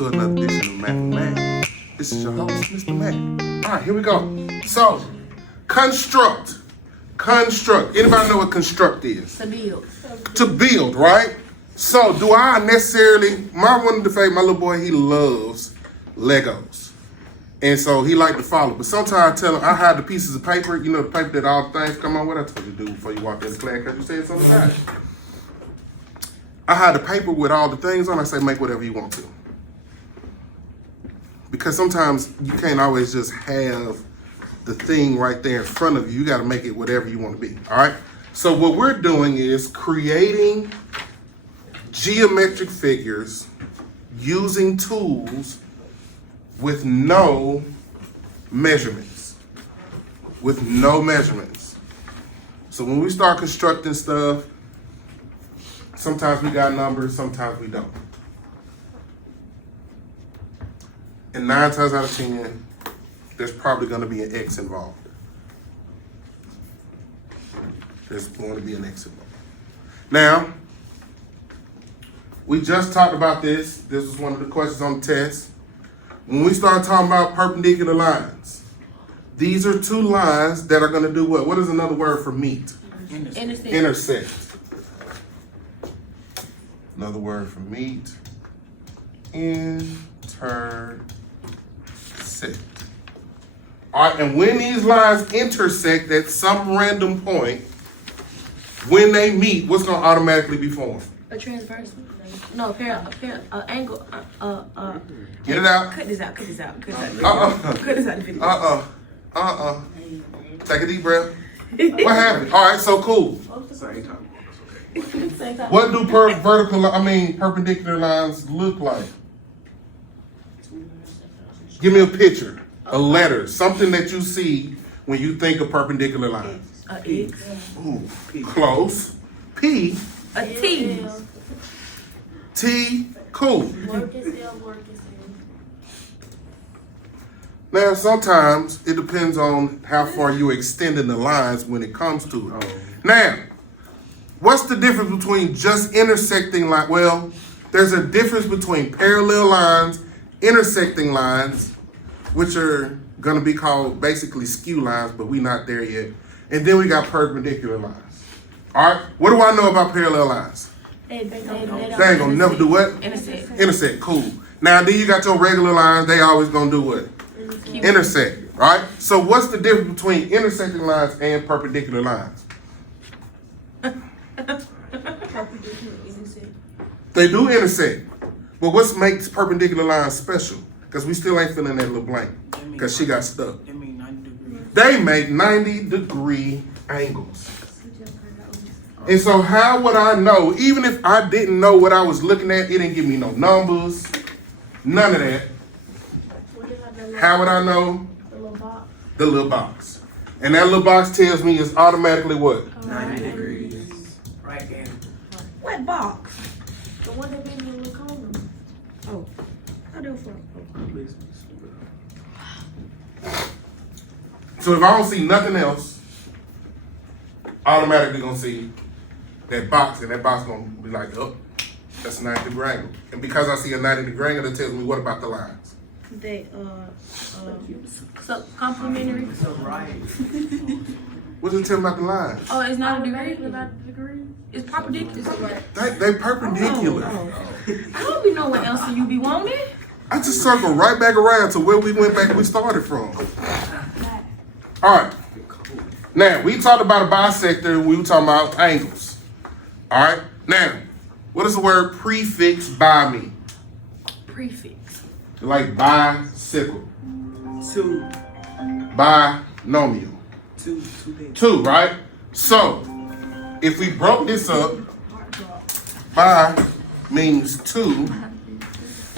to another edition of Mac and Mac. This is your host, Mr. Mac. All right, here we go. So, construct. Construct. Anybody know what construct is? To build. To build, right? So, do I necessarily, my little boy, he loves Legos. And so he liked to follow. But sometimes I tell him, I hide the pieces of paper, you know, the paper that all the things come on. What I told you to do before you walk in the class, because you said something about it. I hide the paper with all the things on. I say, make whatever you want to. Because sometimes you can't always just have the thing right there in front of you. You got to make it whatever you want to be. All right. So what we're doing is creating geometric figures using tools with no measurements. With no measurements. So when we start constructing stuff, sometimes we got numbers, sometimes we don't. And 9 times out of 10, there's probably going to be an X involved. There's going to be an X involved. Now, we just talked about this. This was one of the questions on the test. When we start talking about perpendicular lines, these are two lines that are going to do what? What is another word for meet? Intersect. Another word for meet. Intersect. All right, and when these lines intersect at some random point, when they meet, what's going to automatically be formed? A transversal. No, angle. Get it out. Cut this out. Cut this out. Cut this out. Cut this out the video. Take a deep breath. What happened? All right, so cool. What do perpendicular lines look like? Give me a picture, a letter, something that you see when you think of perpendicular lines. A X. Ooh, close. P. A T. T. Cool. Work is L, work is L. Now, sometimes it depends on how far you're extending the lines when it comes to it. Now, what's the difference between just intersecting lines? Well, there's a difference between parallel lines, intersecting lines, which are going to be called basically skew lines, but we're not there yet. And then we got perpendicular lines. All right, what do I know about parallel lines? They They ain't gonna never do what? Intersect. Intersect, cool. Now, then you got your regular lines, they always gonna do what? Intersect, right? So what's the difference between intersecting lines and perpendicular lines? They do intersect. But what makes perpendicular lines special? Because we still ain't filling that little blank. Because she got stuck. They make 90 degrees. They make 90-degree angles. And so how would I know, even if I didn't know what I was looking at, it didn't give me no numbers, none of that. How would I know? The little box. The little box. And that little box tells me it's automatically what? 90 degrees. Right there. What box? The one that made me look home. Oh, I do for. So if I don't see nothing else, automatically gonna see that box, and that box gonna be like, oh, that's a 90-degree angle. And because I see a 90-degree angle, that tells me what about the lines? They so complementary. So right. What does it tell me about the lines? Oh, it's not a degree. Without the degree. It's perpendicular. They perpendicular. I don't be know what else you be wanting. I just circled right back around to where we started from. All right. Now, we talked about a bisector, we were talking about angles. All right. Now, what does the word prefix bi mean? Prefix. Like bicycle, Two. binomial. Two big. 2, right? So, if we broke this up, bi means 2.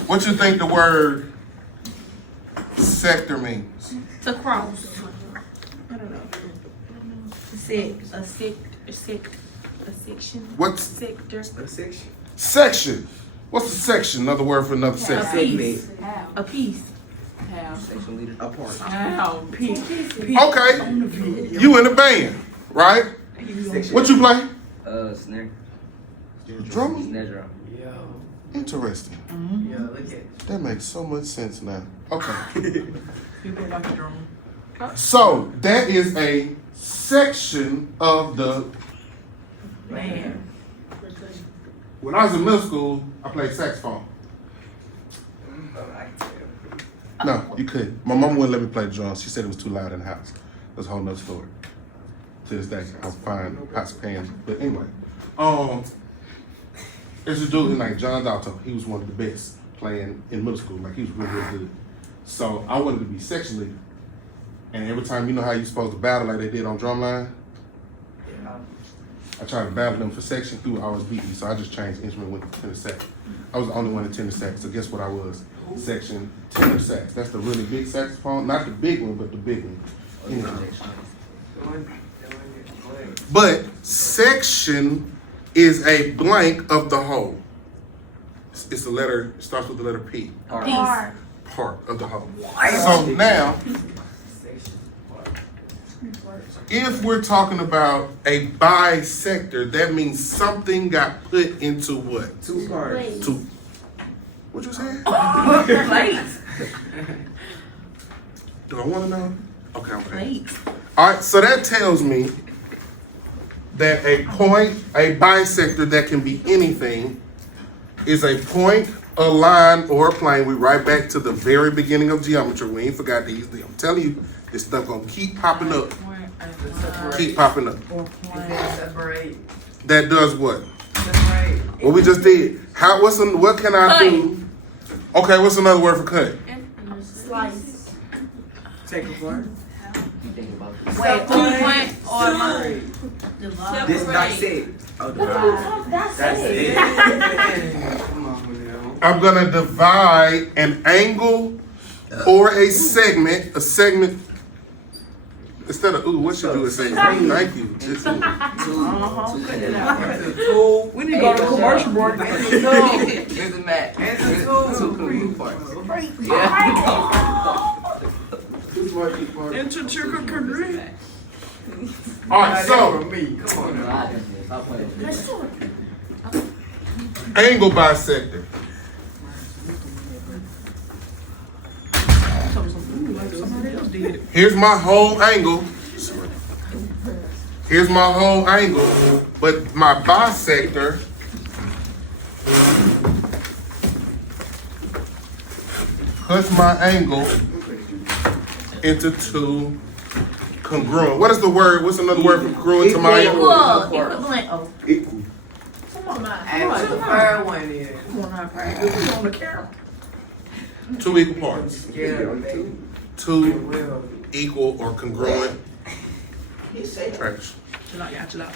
What you think the word sector means? To cross. I don't know. A section. What's Sector. A section. section? What's a section? Another word for another A section. piece. A piece. Section leader. Apart. Piece. Okay, you in a band, right? Section. What you play? Snare. Drummer? Snare drum. Yo. Interesting. Yeah, look at it. That makes so much sense now. Okay. People like a drone. So that is a section of the. Man. When I was in middle school, I played saxophone. No, you couldn't. My mom wouldn't let me play the drums. She said it was too loud in the house. That's a whole nother story. To this day, I'm fine pots and pans. But anyway, there's a dude like John Dalton. He was one of the best playing in middle school. Like he was really, really good. So I wanted to be section leader. And every time, you know how you're supposed to battle like they did on Drumline? I tried to battle them for section. He would always beat me. So I just changed the instrument, went to tenor sax. I was the only one in tenor sax. So guess what I was? Section tenor sax. That's the really big saxophone. Not the big one, but the big one. Anyway. But section is a blank of the whole. It's a letter, it starts with the letter P. Part. Part of the whole. So now, if we're talking about a bisector, that means something got put into what? Two parts. Two. What you saying? Plates. Do I want to know? Okay, okay. Plates. All right, so that tells me that a point, a bisector that can be anything, is a point, a line, or a plane. We right back to the very beginning of geometry. We ain't forgot these. I'm telling you, this stuff gonna keep popping up. Keep popping up. Separate. That does what? Separate. What we just did. What can I do? Okay, what's another word for cut? Slice. Take apart. Wait, 2 point or Separate. divide. This dissect. Oh, divide. That's That's it. it. Come on, now. I'm gonna divide an angle or a segment. A segment. Instead of ooh, what should you say? Thank you. Just ooh. Two. We need to go to commercial break. Here's the mat. And two complete parts. Into chicken curry. All right, so me. Come on now. angle bisector. Somebody else did it. Here's my whole angle. Here's my whole angle, but my bisector cuts my angle into two congruent. What is the word? What's another word for congruent to my angle? Equivalent. Oh, Equal. come on now. And what the third one is. Come on now, Frank. It's on the camera. Two equal parts. Yeah. Two equal or congruent. Trash. Chill out, y'all. Chill out.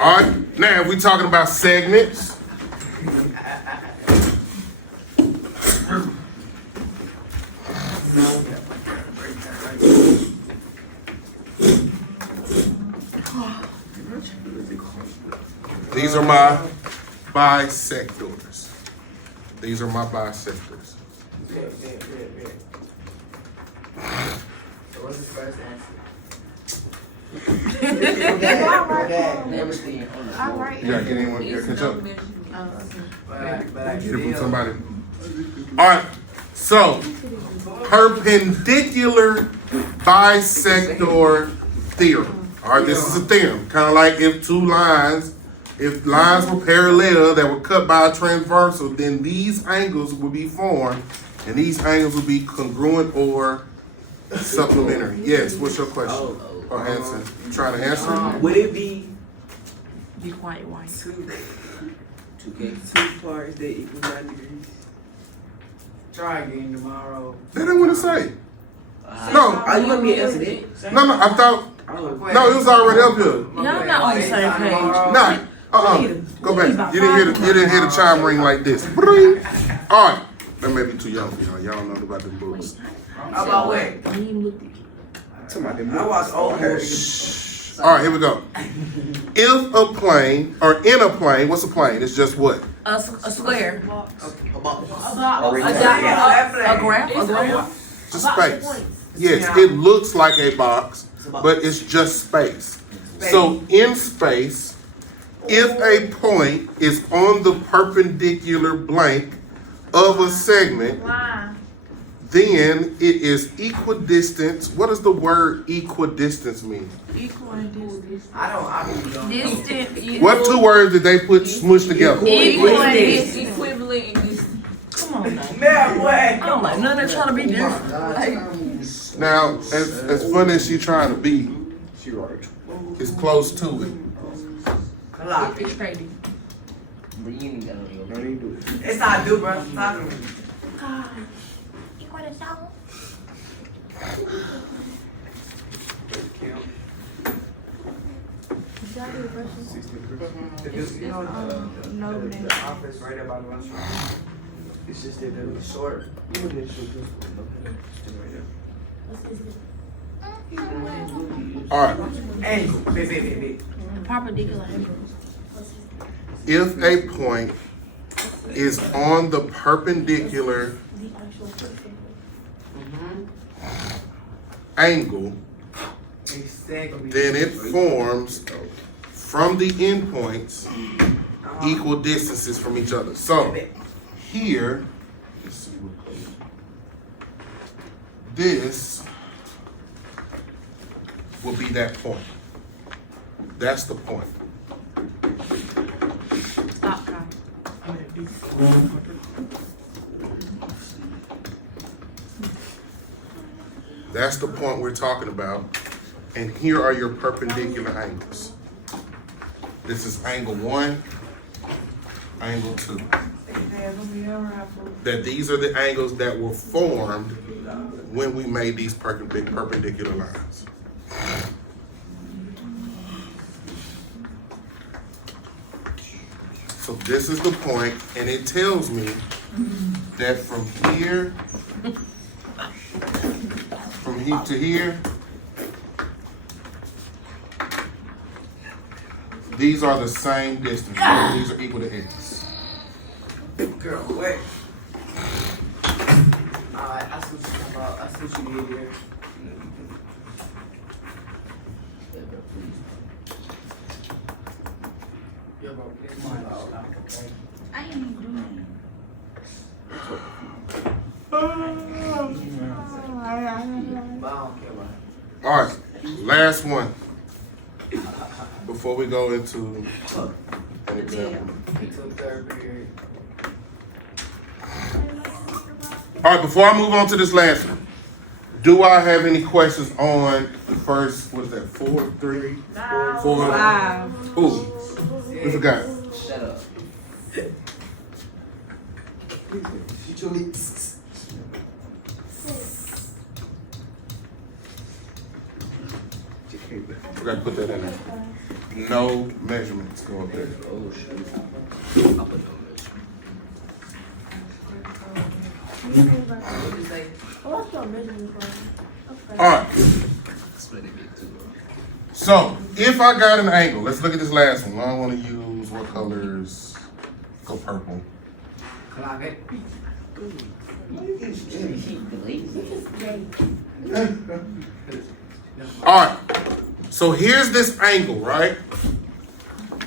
All right, now if we're talking about segments, these are my bisectors. These are my bisectors. So what's the first answer? All right. You gotta get anyone here, catch up. But I Get it from still. somebody. All right, so perpendicular bisector theorem. All right, this is a theorem, kind of like if lines were parallel that were cut by a transversal, then these angles would be formed, and these angles would be congruent or supplementary. Yes, what's your question or answer? You trying to answer? Would it be Be quiet, white. two parts that equal 90 degrees? Try again tomorrow. They didn't want to say. No, Are you gonna be answer that? no, I thought. No, it was already up here. Y'all not on the same page. Nah, go back. You didn't hear the chime ring like this. Bring. All right, that may be too young for y'all. Y'all don't know about them books. How about what? I didn't even look at you. I watched old movies. Shh. All right, here we go. If a plane or in a plane, what's a plane? It's just what? A square. A A graph. Just space. Yes, it looks like a box, but it's just space. So in space, If a point is on the perpendicular blank of a segment, Line. then it is equidistant. What does the word equidistance mean? Equal and distance. I really don't know. Distant. What two words did they put smushed together? Equal and distance. Equivalent and distance. Come on now. Man, what? I don't like none of that trying to be different. Like, Now, as funny as she trying to be, it's close to it. Lock it. it's crazy. It's not do, bro. Talk to me. You want a song? You know, the office right there by the restaurant. It's just that they're short. All right. Angle. Big. Perpendicular angle. If a point is on the perpendicular angle, then it forms from the endpoints equal distances from each other. So here, this will be that point. That's the point. Stop, Kai. That's the point we're talking about. And here are your perpendicular angles. This is angle 1, angle 2. That these are the angles that were formed when we made these perpendicular lines. So this is the point, and it tells me that from here to here, these are the same distance. These are equal to X. Girl, wait. Alright, I see what you're talking about. I see what you did here. Yo, bro, come on. I ain't even doing But I don't care about it. All right, last one before we go into an example. Until third period. All right, before I move on to this last one, do I have any questions on the first, what is that, 4, 3, 4? Wow. Who? We forgot. Shut up. Forgot to put that in there. No measurements go up there. Oh, shoot. What you say? What's your measurement for? All right. So if I got an angle, let's look at this last one. I don't want to use what colors. Go purple. Clock it. All right. So here's this angle, right?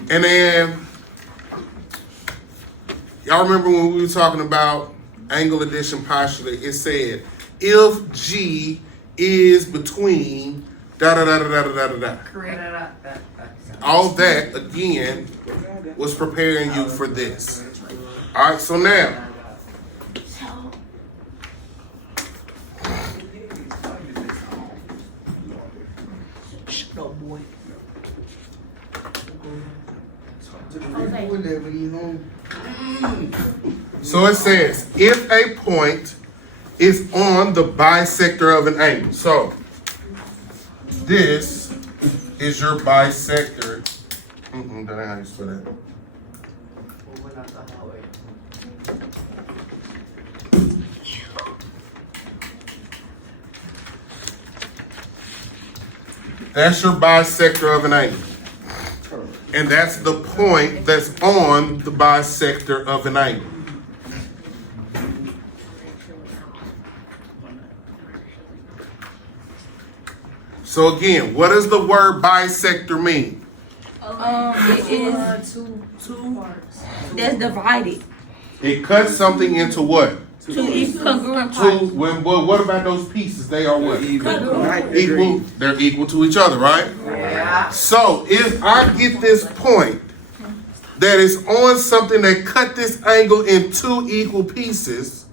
And then y'all remember when we were talking about angle addition postulate? It said if G is between da da da da da da da da. Correct. All that again was preparing you for this. All right. So now. Shut up, boy. So it says, if a point is on the bisector of an angle. So this is your bisector. That ain't how you spell that. That's your bisector of an angle. And that's the point that's on the bisector of an angle. So again, what does the word bisector mean? It is two parts. that's divided. It cuts something into what? Two congruent Two. parts. What about those pieces? They are what? Right. Equal. They're equal to each other, right? Yeah. So if I get this point that is on something that cut this angle in two equal pieces,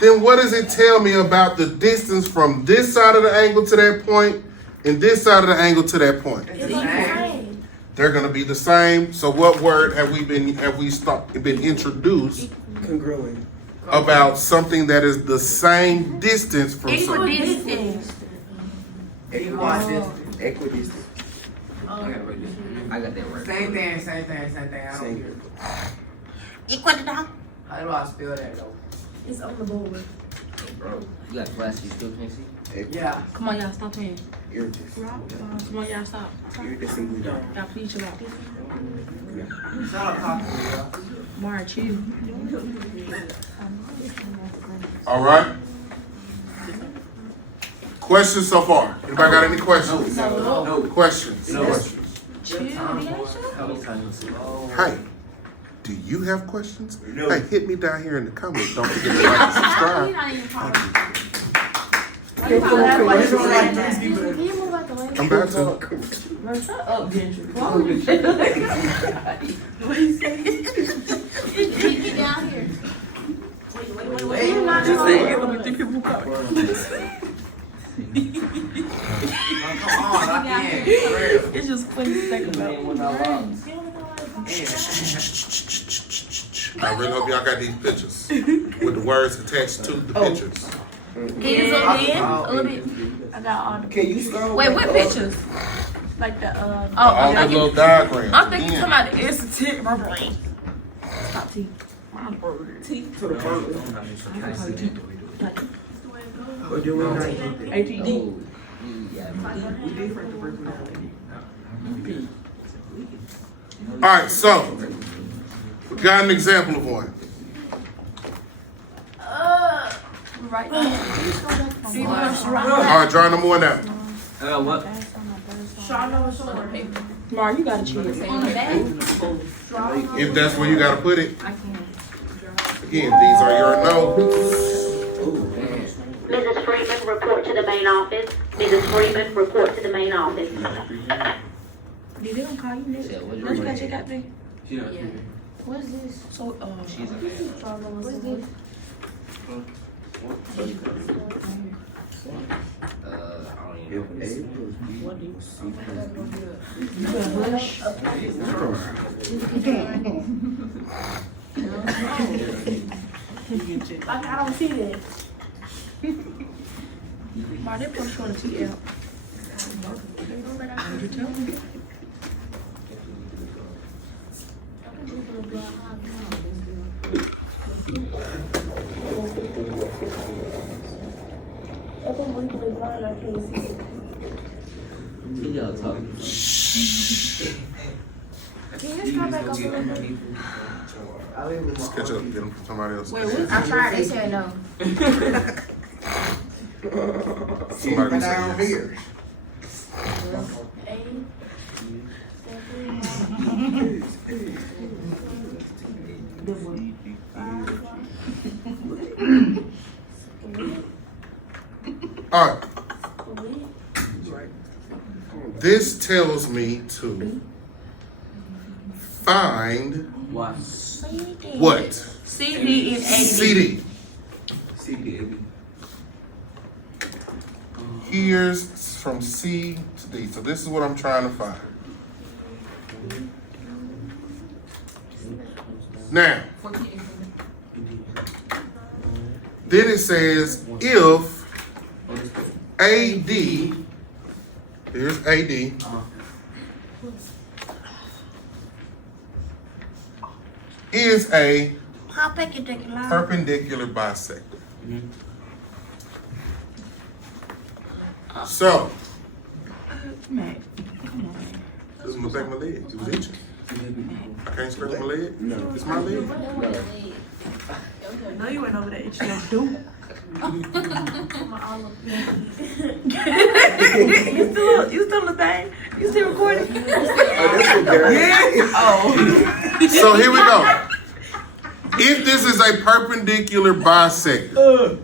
then what does it tell me about the distance from this side of the angle to that point and this side of the angle to that point? It's the same. They're gonna be the same. So what word have we been introduced Congruent. about something that is the same distance from something? Equidistant. Equidistant. I got that right. Same thing. I don't hear. Equidistant. How do I spell that though? It's on the board. Hey, bro, you got glasses, you still can't see? Yeah. Come on, y'all, stop playing. Iridescent. Come on, y'all, stop. Iridescent. Y'all, please chill out. Shut up, talk to me, Mara, chill. All right. Questions so far? Anybody got any questions? No. Questions? No. Questions? How many times you see? Hey, do you have questions? No. Hey, hit me down here in the comments. Don't forget to like and subscribe. I'm about to. Shut up, Gentry. Keep me down here. Wait. Just say it. Let me think people come. Come on, I can't. Real. It's just funny to think about. I really hope y'all got these pictures with the words attached to the pictures. Can you zoom in a little bit? I got all the. Can you scroll? Wait, what pictures? Like the All Oh, the I'm little thinking. diagrams. I'm thinking again. somebody about the institute. My brain. Stop T. T. To the purple. Or do we not? ATD. We different to personality. All right, so we got an example of one. Right. All right, draw number one out. What? Mar, you gotta chill. On the back. If that's where you got to put it. I can't. Again, these are your notes. Mrs. Freeman, report to the main office. Mrs. Freeman, report to the main office. Did they gonna call you next? Yeah, what you Don't you read? got check out there? Yeah. What's this? So, She's what's this? I don't even know. If A plus B equals C plus D. You better hush. Like, I don't see that. Mar, they push you on the TL. If I'm legally blind, I can't see it. Who y'all talking? Can you just come back up a little bit? I live with Let's catch up. Get them from somebody else. Wait, what? I tried. They said no. Somebody will say down yes. here. All right. This tells me to find Why? what? CD and AD. CD. CD. Here's from C to D. So this is what I'm trying to find. Now, then it says if AD, here's AD, is a perpendicular bisector. So, Matt, come on. this is my back of my leg. It was itching. I can't scratch my leg. No. It's my leg. No, you went over there. It's your do. You still a thing? You still recording? So here we go. If this is a perpendicular bisector,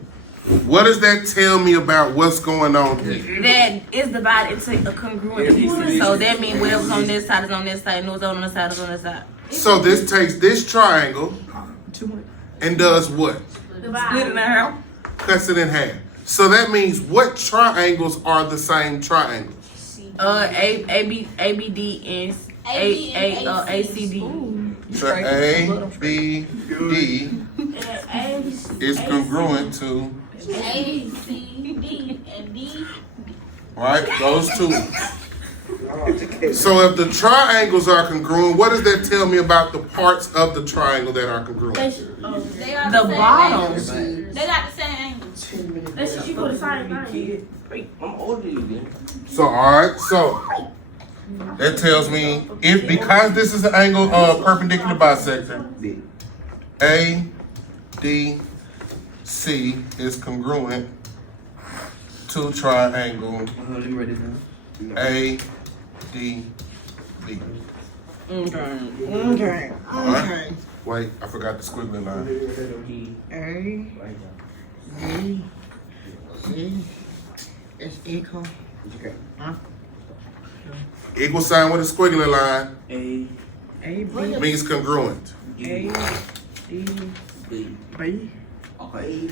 what does that tell me about what's going on here? That is divided into a congruent pieces. So that means whatever's on this side is on this side, and what's on this side is on this side. So this takes this triangle and does what? Split it in half. Cuts it in half. So that means what triangles are the same triangles? ABD and ACD. So A, B, D is congruent to, A, C, D, and D. right? Those two. So if the triangles are congruent, what does that tell me about the parts of the triangle that are congruent? They are The same bottom. angle. They got the same angle. That's just you put the same thing. I'm older than you. So alright, so that tells me if because this is the angle of perpendicular bisector, A, D, C is congruent to triangle Let me write this down. A, D, B. Okay. Alright? Wait, I forgot the squiggly line. A, B, C. It's equal. Equal sign with a squiggly line A, B, means congruent. A, D, B. B. Okay.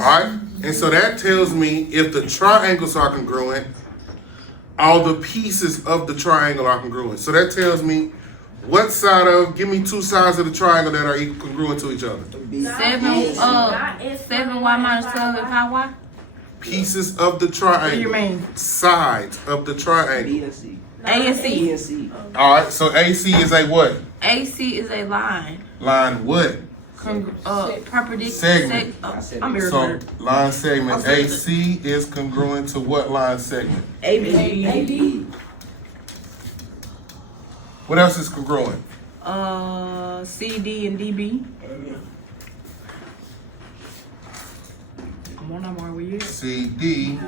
Alright? And so that tells me if the triangles are congruent, all the pieces of the triangle are congruent. So that tells me what side of, give me two sides of the triangle that are congruent to each other. 7y minus 12 and 5y. Pieces of the triangle. What do you mean? Sides of the triangle. B and C. A and B C. and C. Alright, so AC is a what? AC is a line. Line what? Perpendicular. Segment. I'm So irritated. line segment AC is congruent to what line segment? ABD. What else is congruent? CD and DB. Come on, I'm where you at? CD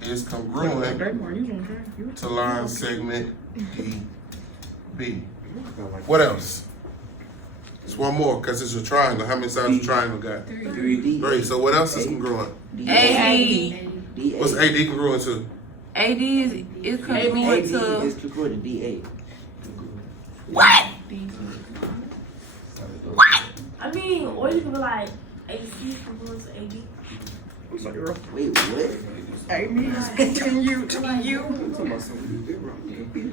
is congruent to line segment DB. What else? It's one more because it's a triangle. How many sides a triangle got? 3D. Three. So what else is congruent? AD. D. What's AD congruent to? AD is congruent AD to is congruent to DA. what? What? I mean, or you can be like AC congruent to AD. Wait, what?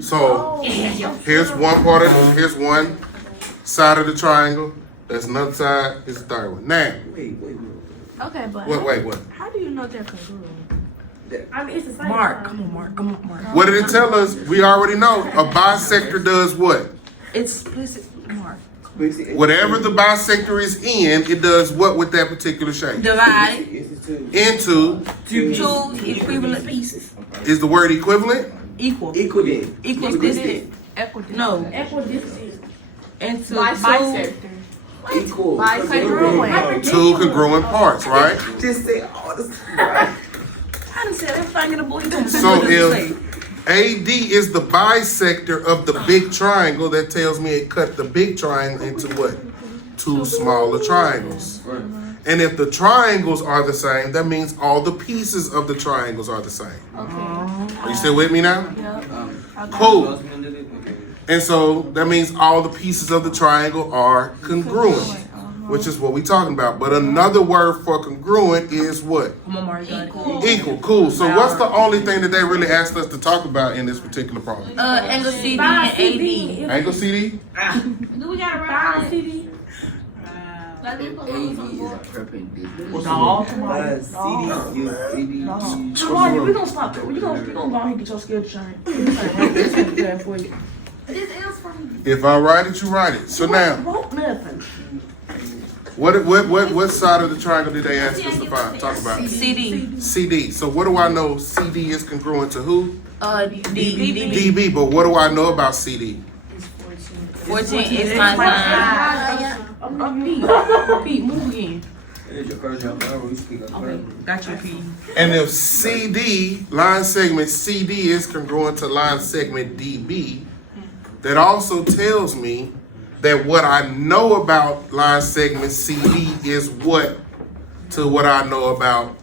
So here's one part of here's one side of the triangle. That's another side. Here's the third one. Now, Wait. Okay, but what? how do you know they're congruent? I mean, it's the same. Mark, side. come on, Mark, come on, Mark. What did it tell us? We already know. A bisector does what? It's explicit, Mark. Whatever the bisector is in, it does what with that particular shape? Divide Into two equivalent pieces. is the word equivalent? Equal. Equidistant. Equidistant. No. Equidistant. Into Bisector. Equal. Congruent. Two congruent parts, right? Just say all this. I done said everything in the book. So if AD is the bisector of the big triangle, that tells me it cut the big triangle into what? Two smaller triangles. And if the triangles are the same, that means all the pieces of the triangles are the same. Are you still with me now? Cool. And so that means all the pieces of the triangle are congruent, which is what we're talking about. But another word for congruent is what? Come on, Mark. Equal. Cool. So what's the only thing that they really asked us to talk about in this particular problem? Angle CD and AD. Angle CD? Do we got a rhyme CD? AD is perpendicular. No. CD is AD. Come on, we gonna stop there. We gonna go ahead and get your skill train. This is good for you. This is from If I write it, you write it. So now, Wrote nothing. what side of the triangle did they ask us to find? Talk about CD. CD. So what do I know? CD is congruent to who? DB. DB. But what do I know about CD? 14 is my line. Pete, move again. Okay, got you, P. And if CD, line segment CD is congruent to line segment DB, that also tells me that what I know about line segment CD is what to what I know about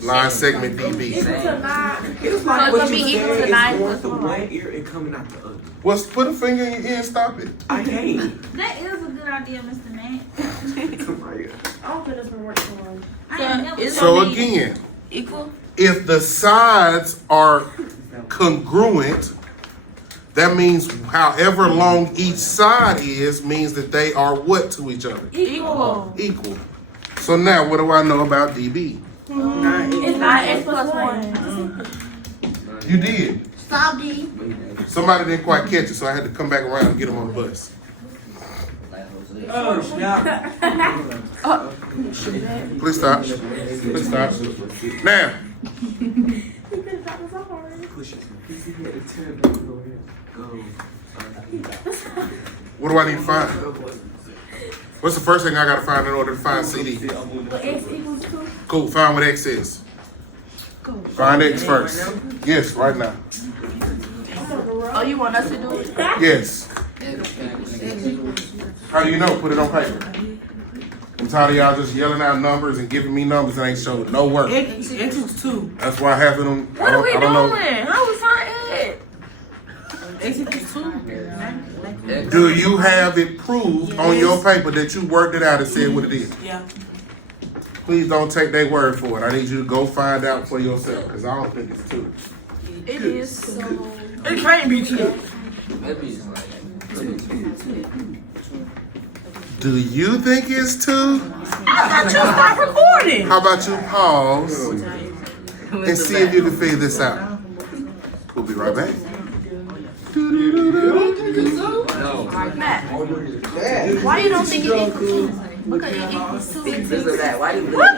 line segment DB. It's So like it's what gonna be you equal said, to 9 it's going plus through 1. one ear and coming out the other. Put a finger in your ear and stop it. I can't. That is a good idea, Mr. Matt. Come on here. I don't think it's been working for long. I So ain't never it's So gonna be again, equal. if the sides are congruent, that means however long each side is means that they are what to each other? Equal. Equal. So now what do I know about DB? It's 9x plus 1. You did. Stop, D. Somebody didn't quite catch it, so I had to come back around and get them on the bus. Like Jose. Please stop. Please stop. Now, Push it. He had to turn back and go here. Go. what do I need to find? What's the first thing I gotta find in order to find CD? But x equals 2. Cool, find what X is. Find X first. Yes, right now. Oh, you want us to do it? Yes. How do you know? Put it on paper. I'm tired of y'all just yelling out numbers and giving me numbers and ain't showing no work. X was 2. That's why half of them, What are we I doing? don't know. How we find it? X equals 2. Do you have it proved on your paper that you worked it out and said what it is? Yeah. Please don't take their word for it. I need you to go find out for yourself because I don't think it's 2. It is. It can't be 2. Maybe it's like Do you think it's 2? I thought you start recording. How about you pause and see if you can figure this out? We'll be right back. Yeah. Why you don't think it equals 2? Because it equals 2. This or that. Why do you What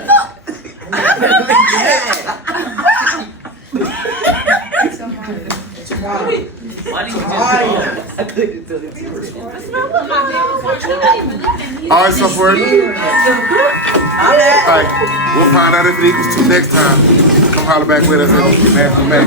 Why do you just I couldn't tell it. All right, so for it. All right, we'll find out if it equals 2 next time. Come holler back with us at Matthew Mac.